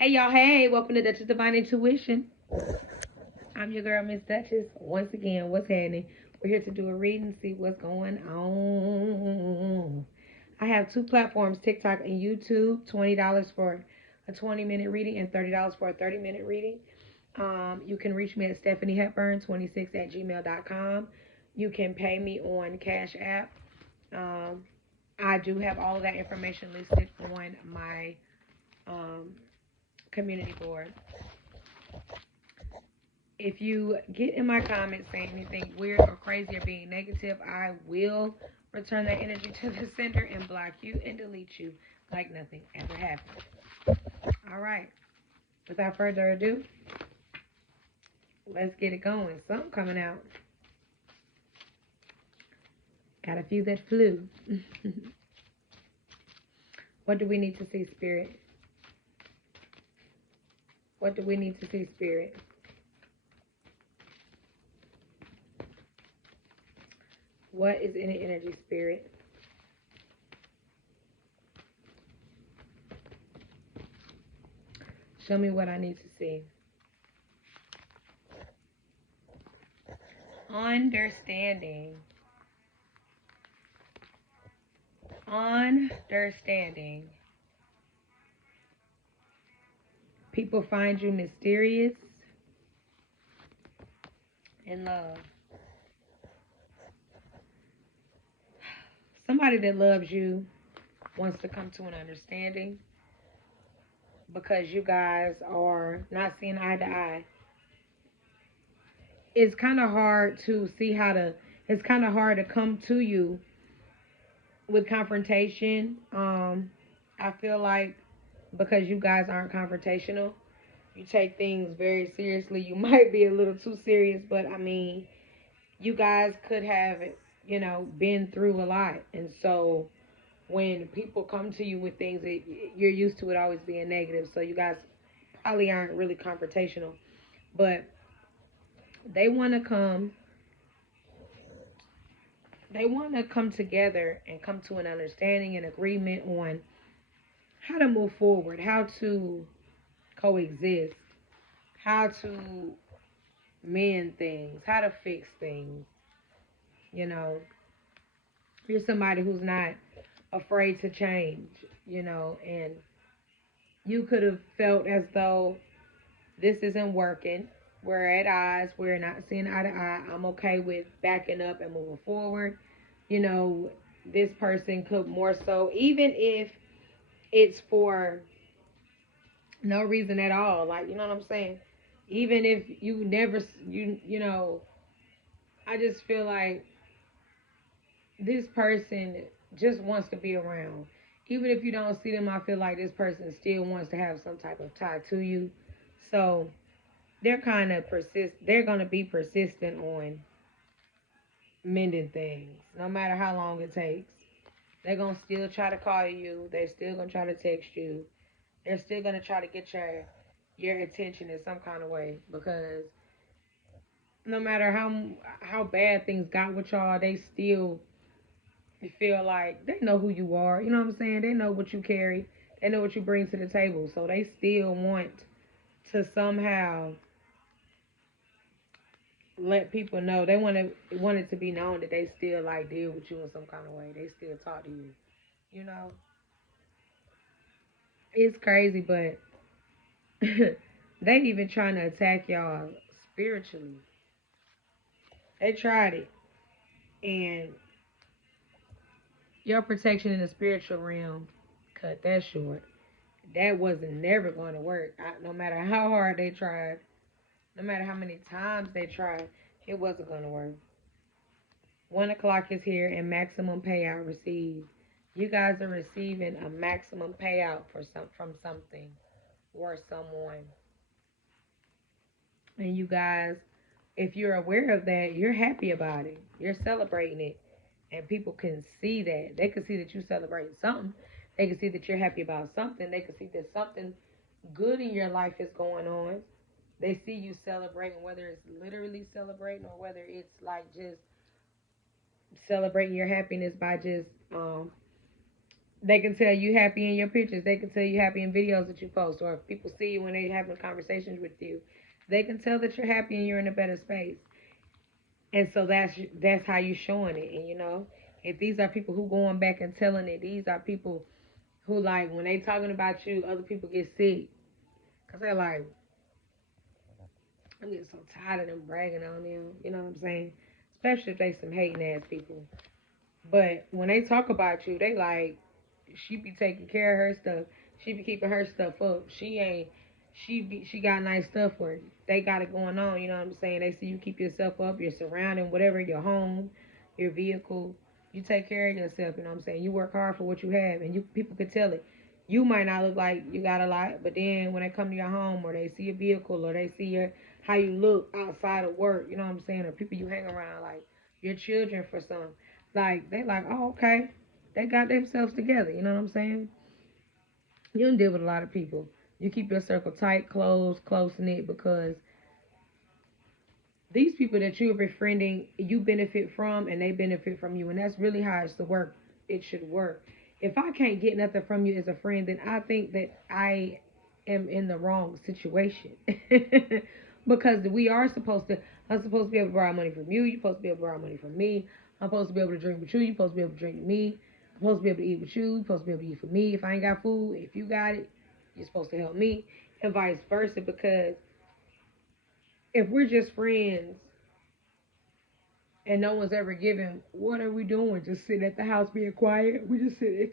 Hey y'all, hey, welcome to Duchess Divine Intuition. I'm your girl, Miss Duchess. Once again, what's happening? We're here to do a read and see what's going on. I have two platforms, TikTok and YouTube. $20 for a 20-minute reading and $30 for a 30-minute reading. You can reach me at Stephanie Hepburn26 at gmail.com. You can pay me on Cash App. I do have all of that information listed on my community board. If you get in my comments saying anything weird or crazy or being negative, I will return that energy to the sender and block you and delete you like nothing ever happened. All right. Without further ado, let's get it going. Something coming out. Got a few that flew. What do we need to see, Spirit? What do we need to see, Spirit? What is in the energy, Spirit? Show me what I need to see. Understanding. Understanding. People find you mysterious in love. Somebody that loves you wants to come to an understanding because you guys are not seeing eye to eye. It's kind of hard to see it's kind of hard to come to you with confrontation. I feel like because you guys aren't confrontational, you take things very seriously. You might be a little too serious, but I mean, you guys could have, been through a lot. And so when people come to you with things that you're used to it always being negative, so you guys probably aren't really confrontational, but they want to come together and come to an understanding and agreement on how to move forward, how to coexist, how to mend things, how to fix things. You're somebody who's not afraid to change, and you could have felt as though this isn't working. We're at odds. We're not seeing eye to eye. I'm okay with backing up and moving forward. This person could more so, even if it's for no reason at all. Like, you know what I'm saying? Even if you never, I just feel like this person just wants to be around. Even if you don't see them, I feel like this person still wants to have some type of tie to you. So they're kind of they're going to be persistent on mending things, no matter how long it takes. They're going to still try to call you. They're still going to try to text you. They're still going to try to get your attention in some kind of way, because no matter how bad things got with y'all, they still feel like they know who you are. You know what I'm saying? They know what you carry. They know what you bring to the table. So they still want to somehow let people know. They want it to be known that they still like deal with you in some kind of way. They still talk to you. You know, it's crazy, but they even trying to attack y'all spiritually. They tried it, and your protection in the spiritual realm cut that short. That wasn't never going to work. No matter how hard they tried, no matter how many times they tried, it wasn't going to work. 1 o'clock is here and maximum payout received. You guys are receiving a maximum payout from something or someone. And you guys, if you're aware of that, you're happy about it. You're celebrating it. And people can see that. They can see that you're celebrating something. They can see that you're happy about something. They can see that something good in your life is going on. They see you celebrating, whether it's literally celebrating or whether it's like just celebrating your happiness by just They can tell you happy in your pictures. They can tell you happy in videos that you post, or if people see you when they having conversations with you, they can tell that you're happy and you're in a better space. And so that's how you're showing it. And if these are people who going back and telling it, these are people who like when they talking about you, other people get sick because they're like, I'm getting so tired of them bragging on them. You know what I'm saying? Especially if they some hating ass people. But when they talk about you, they like she be taking care of her stuff. She be keeping her stuff up. She ain't. She got nice stuff for it. They got it going on. You know what I'm saying? They see you keep yourself up. Your surrounding, whatever, your home, your vehicle. You take care of yourself. You know what I'm saying? You work hard for what you have, and you people could tell it. You might not look like you got a lot, but then when they come to your home or they see your vehicle or they see your how you look outside of work, you know what I'm saying, or people you hang around, like your children for some, like they like, oh okay, they got themselves together. You know what I'm saying? You don't deal with a lot of people. You keep your circle tight, close knit, because these people that you're befriending, you benefit from, and they benefit from you, and that's really how it's to work. It should work. If I can't get nothing from you as a friend, then I think that I am in the wrong situation. Because we are supposed to. I'm supposed to be able to borrow money from you. You're supposed to be able to borrow money from me. I'm supposed to be able to drink with you. You're supposed to be able to drink with me. I'm supposed to be able to eat with you. You're supposed to be able to eat for me. If I ain't got food, if you got it, you're supposed to help me, and vice versa. Because if we're just friends and no one's ever given, what are we doing? Just sitting at the house being quiet? We just sit.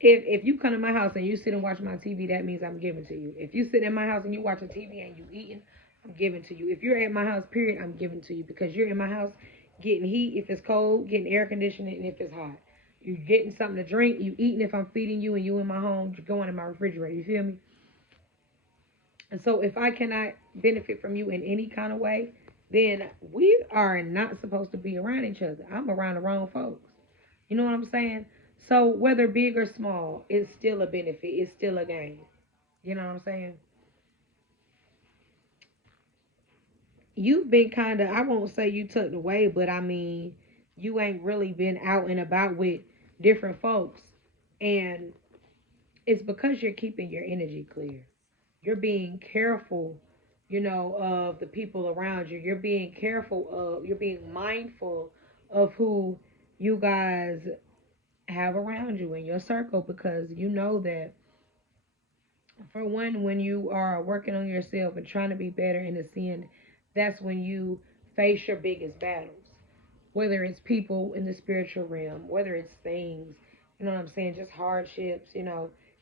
If you come to my house and you sit and watch my TV, that means I'm giving to you. If you sit in my house and you watching TV and you eating, I'm giving to you. If you're at my house, period, I'm giving to you, because you're in my house getting heat if it's cold, getting air conditioning if it's hot. You getting something to drink, you eating if I'm feeding you, and you in my home, you're going in my refrigerator. You feel me? And so if I cannot benefit from you in any kind of way, then we are not supposed to be around each other. I'm around the wrong folks. You know what I'm saying? So whether big or small, it's still a benefit. It's still a gain. You know what I'm saying? You've been kind of, I won't say you tucked away, but I mean, you ain't really been out and about with different folks. And it's because you're keeping your energy clear. You're being careful, of the people around you. You're being careful you're being mindful of who you guys have around you in your circle, because you know that, for one, when you are working on yourself and trying to be better in the sin, that's when you face your biggest battles. Whether it's people in the spiritual realm, whether it's things, you know what I'm saying, just hardships,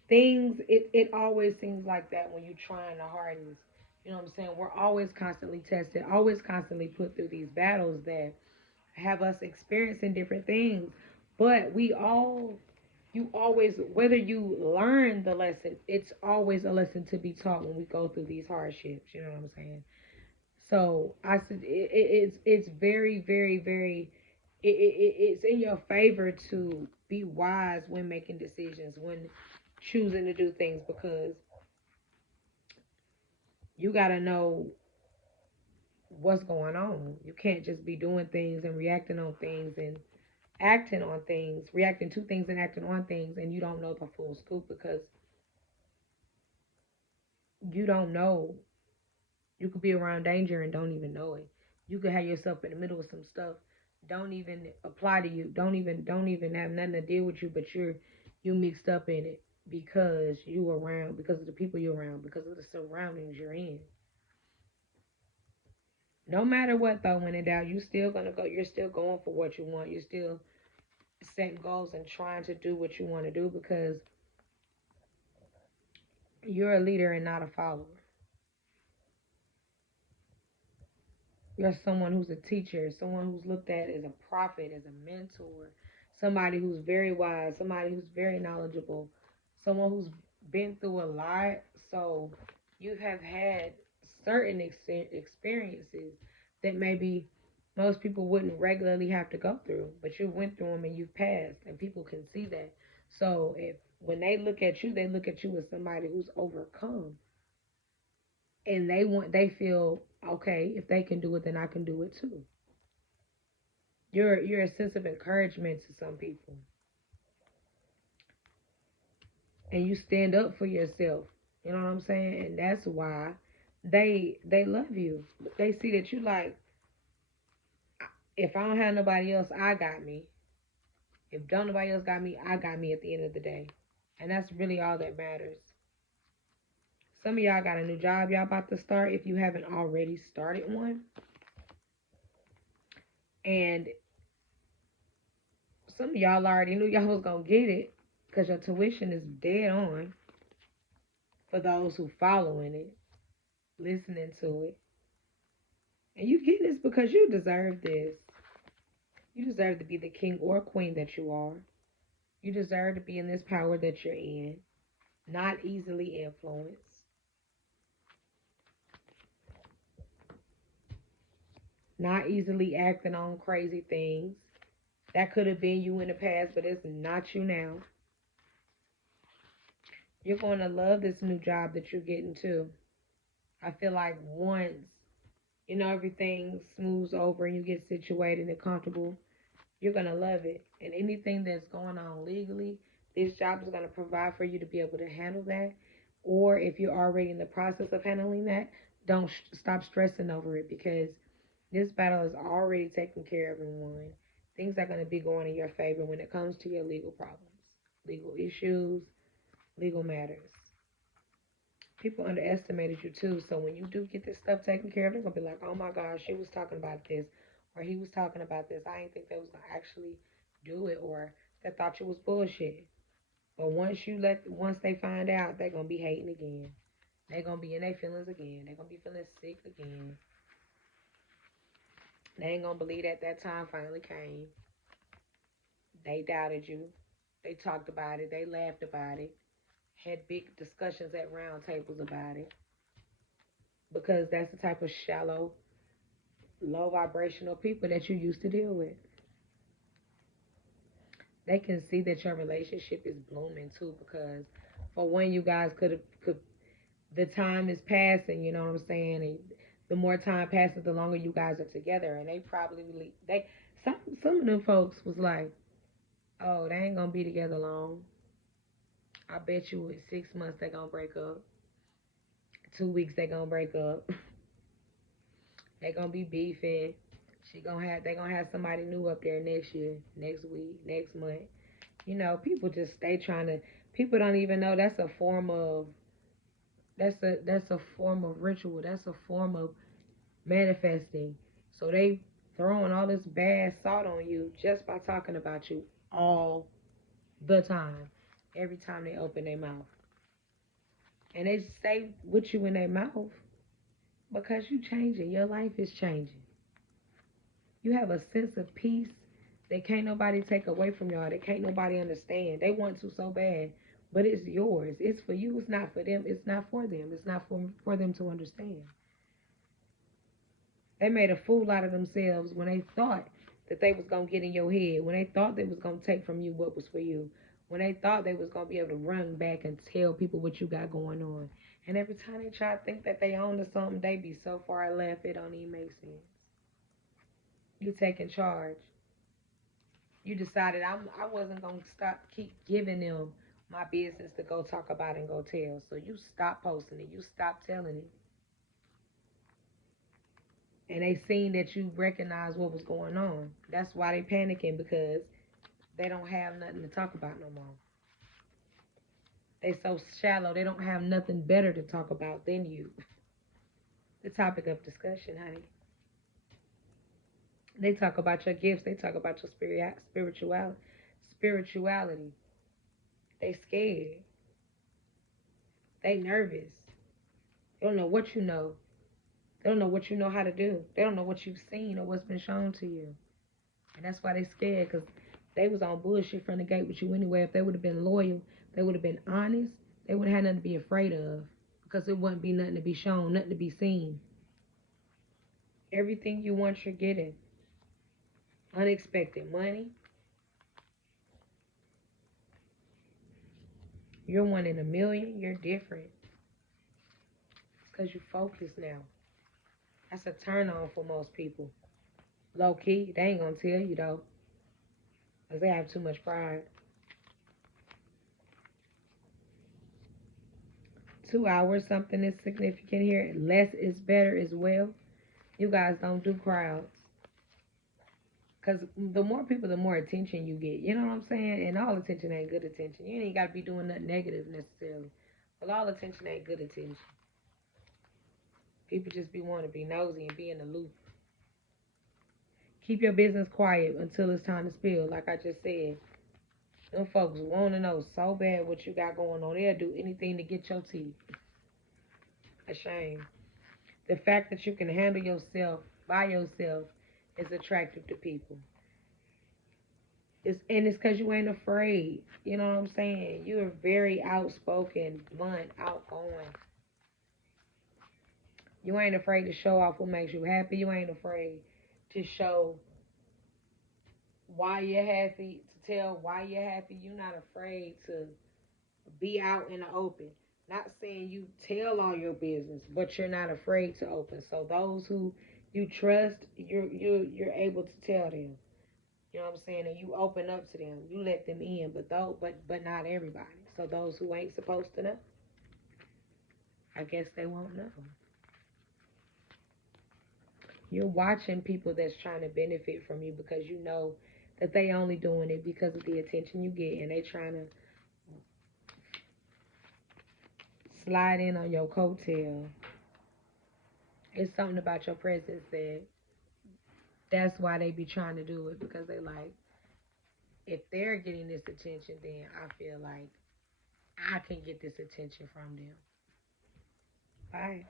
things, it always seems like that when you're trying the hardest. You know what I'm saying? We're always constantly tested, always constantly put through these battles that have us experiencing different things. But you always, whether you learn the lesson, it's always a lesson to be taught when we go through these hardships. You know what I'm saying? So I said it's very, very, very, it's in your favor to be wise when making decisions, when choosing to do things, because you got to know what's going on. You can't just be doing things and reacting on things and acting on things, reacting to things and acting on things, and you don't know the full scoop, because you don't know. You could be around danger and don't even know it. You could have yourself in the middle of some stuff, don't even apply to you, don't even have nothing to deal with you, but you mixed up in it because you around, because of the people you're around, because of the surroundings you're in. No matter what though, when in doubt, you still gonna go. You're still going for what you want. You're still setting goals and trying to do what you want to do, because you're a leader and not a follower. You're someone who's a teacher, someone who's looked at as a prophet, as a mentor, somebody who's very wise, somebody who's very knowledgeable, someone who's been through a lot. So you have had certain experiences that maybe most people wouldn't regularly have to go through, but you went through them and you've passed, and people can see that. So if when they look at you, they look at you as somebody who's overcome, and they feel okay, if they can do it, then I can do it too. You're a sense of encouragement to some people. and you stand up for yourself. You know what I'm saying? And that's why they love you. They see that you like, if I don't have nobody else, I got me. If don't nobody else got me, I got me at the end of the day. And that's really all that matters. Some of y'all got a new job y'all about to start if you haven't already started one. And some of y'all already knew y'all was going to get it because your tuition is dead on for those who following it, listening to it. And you getting this because you deserve this. You deserve to be the king or queen that you are. You deserve to be in this power that you're in, not easily influenced. Not easily acting on crazy things. That could have been you in the past, but it's not you now. You're going to love this new job that you're getting too. I feel like once, everything smooths over and you get situated and comfortable, you're going to love it. And anything that's going on legally, this job is going to provide for you to be able to handle that. Or if you're already in the process of handling that, don't stop stressing over it, because this battle is already taking care of everyone. Things are going to be going in your favor when it comes to your legal problems, legal issues, legal matters. People underestimated you too. So when you do get this stuff taken care of, they're gonna be like, "Oh my gosh, she was talking about this, or he was talking about this. I didn't think they was gonna actually do it, or they thought you was bullshit." But once they find out, they're gonna be hating again. They're gonna be in their feelings again. They're gonna be feeling sick again. They ain't gonna believe that time finally came. They doubted you. They talked about it. They laughed about it. Had big discussions at round tables about it, because that's the type of shallow, low vibrational people that you used to deal with. They can see that your relationship is blooming too, because for one, you guys could the time is passing, you know what I'm saying? And the more time passes, the longer you guys are together. And they probably really some of them folks was like, "Oh, they ain't gonna be together long. I bet you in 6 months they gonna break up. 2 weeks they gonna break up. They gonna be beefing. They gonna have somebody new up there next year, next week, next month." People just stay trying to. People don't even know that's a form of. That's a form of ritual. That's a form of manifesting. So they throwing all this bad salt on you just by talking about you all the time, every time they open their mouth, and they stay with you in their mouth because you changing. Your life is changing. You have a sense of peace that can't nobody take away from y'all. That can't nobody understand. They want to so bad, but it's yours. It's for you. It's not for them. It's not for them. It's not for them to understand. They made a fool out of themselves when they thought that they was gonna get in your head. When they thought they was gonna take from you what was for you. When they thought they was gonna be able to run back and tell people what you got going on. And every time they try to think that they own to something, they be so far left it don't even make sense. You taking charge. You decided I wasn't gonna keep giving them my business to go talk about and go tell. So you stop posting it. You stop telling it. And they seen that you recognize what was going on. That's why they panicking, because they don't have nothing to talk about no more. They so shallow, they don't have nothing better to talk about than you. The topic of discussion, honey. They talk about your gifts. They talk about your spirituality. They scared. They nervous. They don't know what you know. They don't know what you know how to do. They don't know what you've seen or what's been shown to you. And that's why they scared, because they was on bullshit from the gate with you anyway. If they would have been loyal, they would have been honest, they would have had nothing to be afraid of, because it wouldn't be nothing to be shown, nothing to be seen. Everything you want, you're getting. Unexpected money. You're one in a million. You're different. It's because you focus now. That's a turn on for most people. Low key, they ain't gonna tell you though, because they have too much pride. 2 hours, something is significant here. Less is better as well. You guys don't do crowds. Because the more people, the more attention you get. You know what I'm saying? And all attention ain't good attention. You ain't got to be doing nothing negative necessarily. But all attention ain't good attention. People just be wanting to be nosy and be in the loop. Keep your business quiet until it's time to spill. Like I just said, them folks want to know so bad what you got going on. They'll do anything to get your tea. A shame. The fact that you can handle yourself by yourself is attractive to people. It's because you ain't afraid. You know what I'm saying? You're very outspoken, blunt, outgoing. You ain't afraid to show off what makes you happy. You ain't afraid to show why you're happy, to tell why you're happy. You're not afraid to be out in the open. Not saying you tell all your business, but you're not afraid to open. So those who you trust, you're able to tell them. You know what I'm saying? And you open up to them. You let them in, but not everybody. So those who ain't supposed to know, I guess they won't know. You're watching people that's trying to benefit from you because you know that they only doing it because of the attention you get, and they trying to slide in on your coattail. It's something about your presence that's why they be trying to do it, because they like, if they're getting this attention, then I feel like I can get this attention from them. Bye.